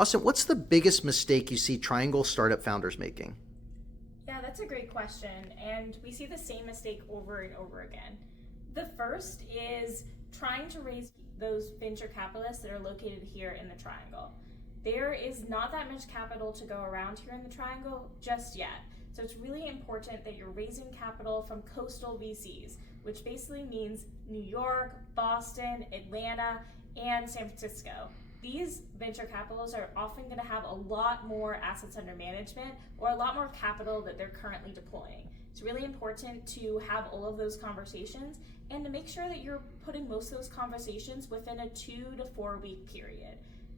Austin, what's the biggest mistake you see Triangle startup founders making? Yeah, that's a great question. And we see the same mistake over and over again. The first is trying to raise those venture capitalists that are located here in the Triangle. There is not that much capital to go around here in the Triangle just yet. So it's really important that you're raising capital from coastal VCs, which basically means New York, Boston, Atlanta, and San Francisco. These venture capitals are often going to have a lot more assets under management or a lot more capital that they're currently deploying. It's really important to have all of those conversations and to make sure that you're putting most of those conversations within a 2 to 4 week period.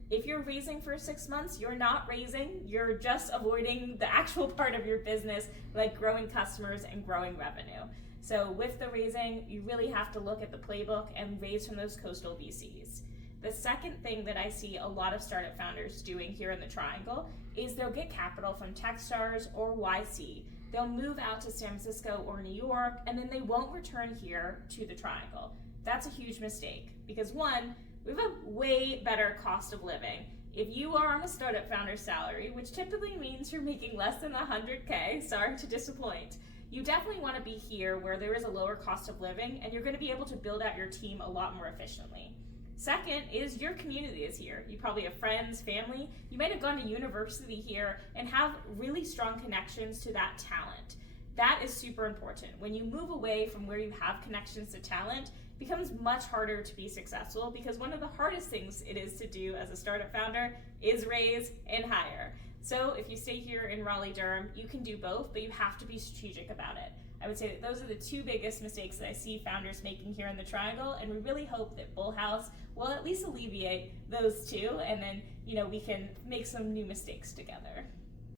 If you're raising for 6 months, you're not raising, you're just avoiding the actual part of your business, like growing customers and growing revenue. So with the raising, you really have to look at the playbook and raise from those coastal VCs. The second thing that I see a lot of startup founders doing here in the Triangle is they'll get capital from Techstars or YC. They'll move out to San Francisco or New York, and then they won't return here to the Triangle. That's a huge mistake because one, we have a way better cost of living. If you are on a startup founder salary, which typically means you're making less than 100K, sorry to disappoint, you definitely want to be here where there is a lower cost of living and you're going to be able to build out your team a lot more efficiently. Second is your community is here. You probably have friends, family. You might have gone to university here and have really strong connections to that talent. That is super important. When you move away from where you have connections to talent, it becomes much harder to be successful because one of the hardest things it is to do as a startup founder is raise and hire. So if you stay here in Raleigh-Durham, you can do both, but you have to be strategic about it. I would say that those are the two biggest mistakes that I see founders making here in the Triangle, and we really hope that Bullhouse will at least alleviate those two, and then we can make some new mistakes together.